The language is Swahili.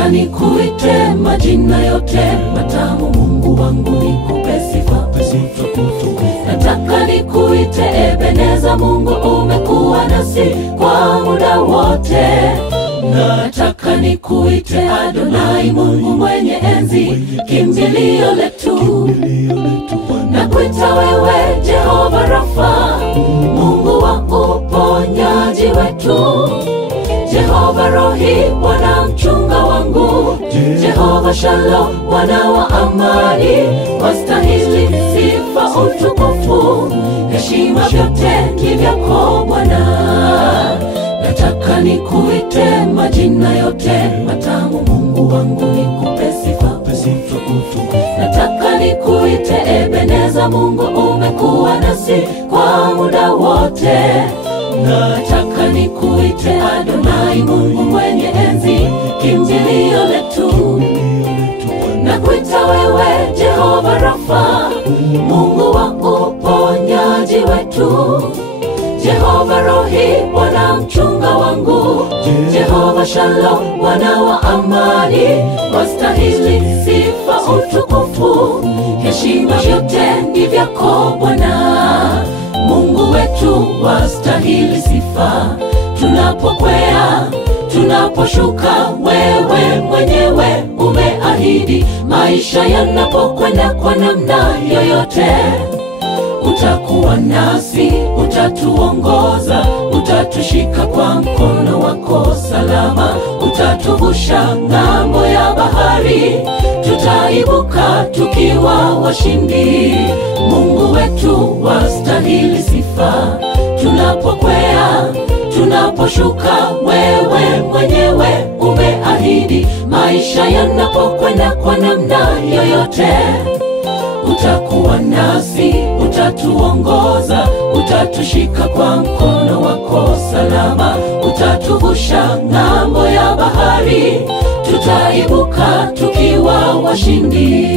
nataka nikuite majina yote matamu, Mungu wangu nikupe sifa. Nataka nikuite Ebeneza, Mungu umekuwa nasi kwa muda wote. Nataka nikuite Adonai, Mungu mwenye enzi, kimbilio letu. Nakuita wewe Jehova Rafa, Mungu wa uponyaji wetu. Jehova Rohi, Bwana mchunga wangu. Jehova Shalom, Bwana wa amani. Wastahili sifa, utukufu, heshima, vyote ni vyako Bwana. Nataka nikuite majina yote matamu, Mungu wangu nikupe sifa. Nataka nikuite Ebeneza, Mungu umekuwa nasi kwa muda wote. Nataka nikuite Adonai, Mungu mwenye enzi, kimbilio letu. Nakuita wewe Jehova Rafa, Mungu wa uponyaji wetu. Jehova Rohi, Bwana mchunga wangu. Jehova Shalom, Bwana wa amani. Wastahili sifa, utukufu, heshima, vyote ni vyako Bwana. Mungu wetu wastahili sifa. Tunapokwea, tunaposhuka, wewe mwenyewe umeahidi. Maisha yanapokwenda kwa namna yoyote, utakuwa nasi, utatuongoza, utatushika kwa mkono wako salama. Utatuvusha ng'ambo ya bahari, tutaibuka tukiwa washindi. Mungu wetu wastahili sifa. Tunapokwea, tunaposhuka, wewe mwenyewe umeahidi. Maisha yanapokwenda kwa namna yoyote, utakuwa nasi, utatuongoza, utatushika kwa mkono wako salama. Utatuvusha ng'ambo ya bahari, tutaibuka tukiwa washindi.